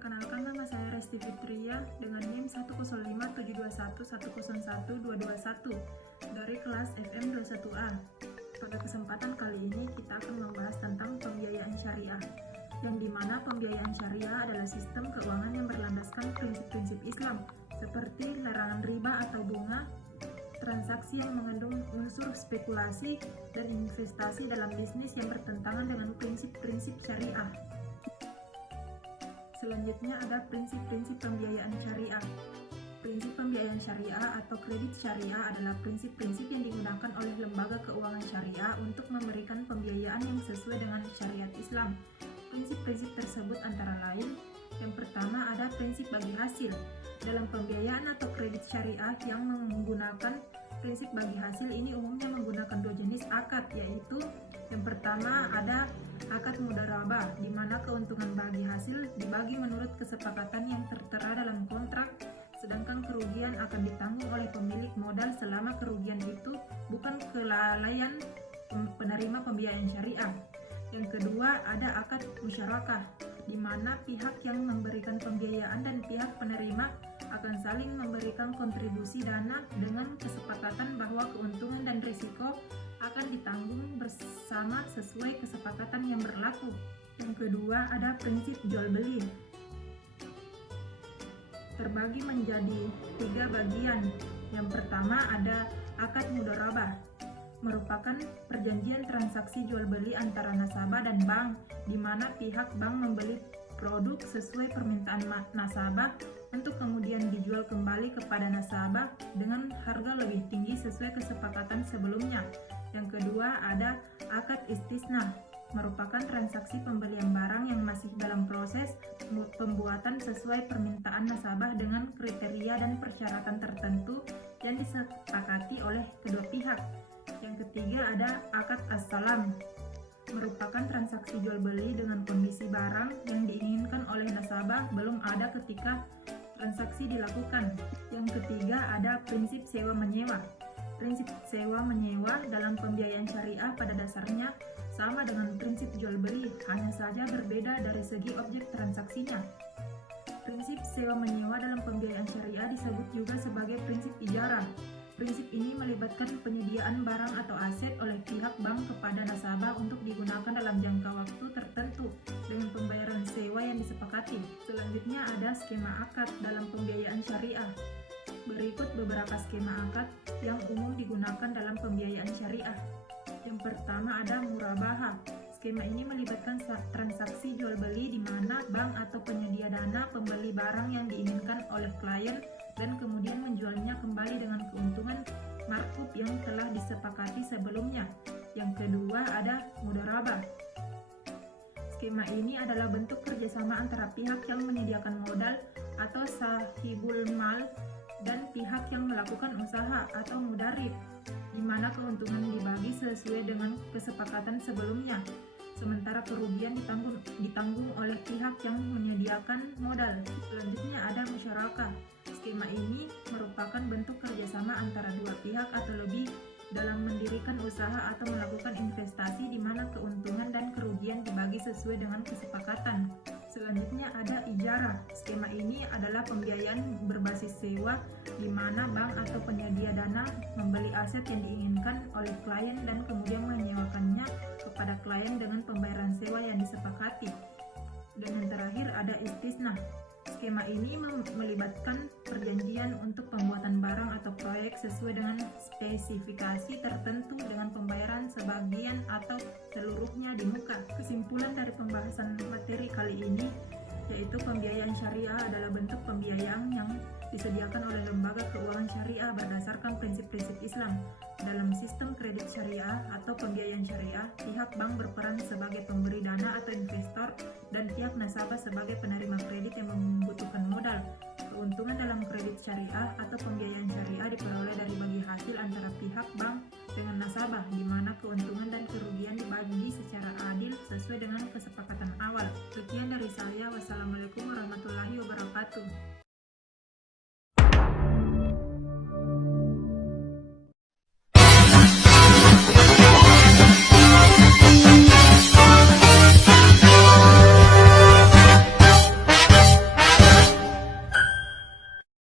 Perkenalkan, nama saya Resti Fitria dengan NIM 1057211011221 dari kelas FM 21A. Pada kesempatan kali ini kita akan membahas tentang pembiayaan syariah, yang dimana pembiayaan syariah adalah sistem keuangan yang berlandaskan prinsip-prinsip Islam seperti larangan riba atau bunga, transaksi yang mengandung unsur spekulasi, dan investasi dalam bisnis yang bertentangan dengan prinsip-prinsip syariah. Selanjutnya ada prinsip-prinsip pembiayaan syariah. Prinsip pembiayaan syariah atau kredit syariah adalah prinsip-prinsip yang digunakan oleh lembaga keuangan syariah untuk memberikan pembiayaan yang sesuai dengan syariat Islam. Prinsip-prinsip tersebut antara lain, yang pertama ada prinsip bagi hasil. Dalam pembiayaan atau kredit syariah yang menggunakan prinsip bagi hasil ini umumnya menggunakan dua jenis akad, yaitu yang pertama ada akad mudharabah, di mana keuntungan bagi hasil dibagi menurut kesepakatan yang tertera dalam kontrak, sedangkan kerugian akan ditanggung oleh pemilik modal selama kerugian itu bukan kelalaian penerima pembiayaan syariah. Yang kedua ada akad musyarakah, di mana pihak yang memberikan pembiayaan dan pihak penerima akan saling memberikan kontribusi dana dengan kesepakatan bahwa keuntungan dan risiko akan ditanggung bersama sesuai kesepakatan yang berlaku. Yang kedua ada prinsip jual beli, terbagi menjadi 3 bagian. Yang pertama ada akad mudharabah, merupakan perjanjian transaksi jual beli antara nasabah dan bank, di mana pihak bank membeli produk sesuai permintaan nasabah untuk kemudian dijual kembali kepada nasabah dengan harga lebih tinggi sesuai kesepakatan sebelumnya. Yang kedua ada akad istisna, merupakan transaksi pembelian barang yang masih dalam proses pembuatan sesuai permintaan nasabah dengan kriteria dan persyaratan tertentu yang disepakati oleh kedua pihak. Yang ketiga ada akad as-salam, merupakan transaksi jual beli dengan kondisi barang yang diinginkan oleh nasabah belum ada ketika transaksi dilakukan. Yang ketiga ada prinsip sewa menyewa. Prinsip sewa menyewa dalam pembiayaan syariah pada dasarnya sama dengan prinsip jual beli, hanya saja berbeda dari segi objek transaksinya. Prinsip sewa menyewa dalam pembiayaan syariah disebut juga sebagai prinsip ijarah. Prinsip ini melibatkan penyediaan barang atau aset oleh pihak bank kepada nasabah untuk digunakan dalam jangka waktu tertentu dengan pembayaran sewa yang disepakati. Selanjutnya ada skema akad dalam pembiayaan syariah. Berikut beberapa skema akad yang umum digunakan dalam pembiayaan syariah. Yang pertama ada murabaha. Skema ini melibatkan transaksi jual beli di mana bank atau penyedia dana pembeli barang yang diinginkan oleh klien dan kemudian menjualnya kembali dengan keuntungan markup yang telah disepakati sebelumnya. Yang kedua ada mudharabah. Skema ini adalah bentuk kerjasama antara pihak yang menyediakan modal atau sahibul mal dan pihak yang melakukan usaha atau mudarib, di mana keuntungan dibagi sesuai dengan kesepakatan sebelumnya, sementara kerugian ditanggung oleh pihak yang menyediakan modal. Selanjutnya ada musyarakah. Skema ini merupakan bentuk kerjasama antara dua pihak atau lebih dalam mendirikan usaha atau melakukan investasi di mana keuntungan dan kerugian dibagi sesuai dengan kesepakatan. Selanjutnya ada ijarah. Skema ini adalah pembiayaan berbasis sewa, di mana bank atau penyedia dana membeli aset yang diinginkan oleh klien dan kemudian menyewakannya kepada klien dengan pembayaran sewa yang disepakati. Dan yang terakhir ada istisna. Skema ini melibatkan perjanjian untuk pembuatan barang atau proyek sesuai dengan spesifikasi tertentu dengan pembayaran sebagian atau seluruhnya di muka. Kesimpulan dari pembahasan materi kali ini yaitu pembiayaan syariah adalah bentuk pembiayaan yang disediakan oleh lembaga keuangan syariah berdasarkan prinsip-prinsip Islam. Dalam sistem kredit syariah atau pembiayaan syariah, pihak bank berperan sebagai pemberi dana atau investor dan pihak nasabah sebagai penerima kredit yang membutuhkan modal. Keuntungan dalam kredit syariah atau pembiayaan syariah diperoleh dari bagi hasil antara pihak bank dengan nasabah, di mana keuntungan dan kerugian dibagi secara adil sesuai dengan kesepakatan awal. Sekian dari saya. Wassalamualaikum warahmatullahi wabarakatuh.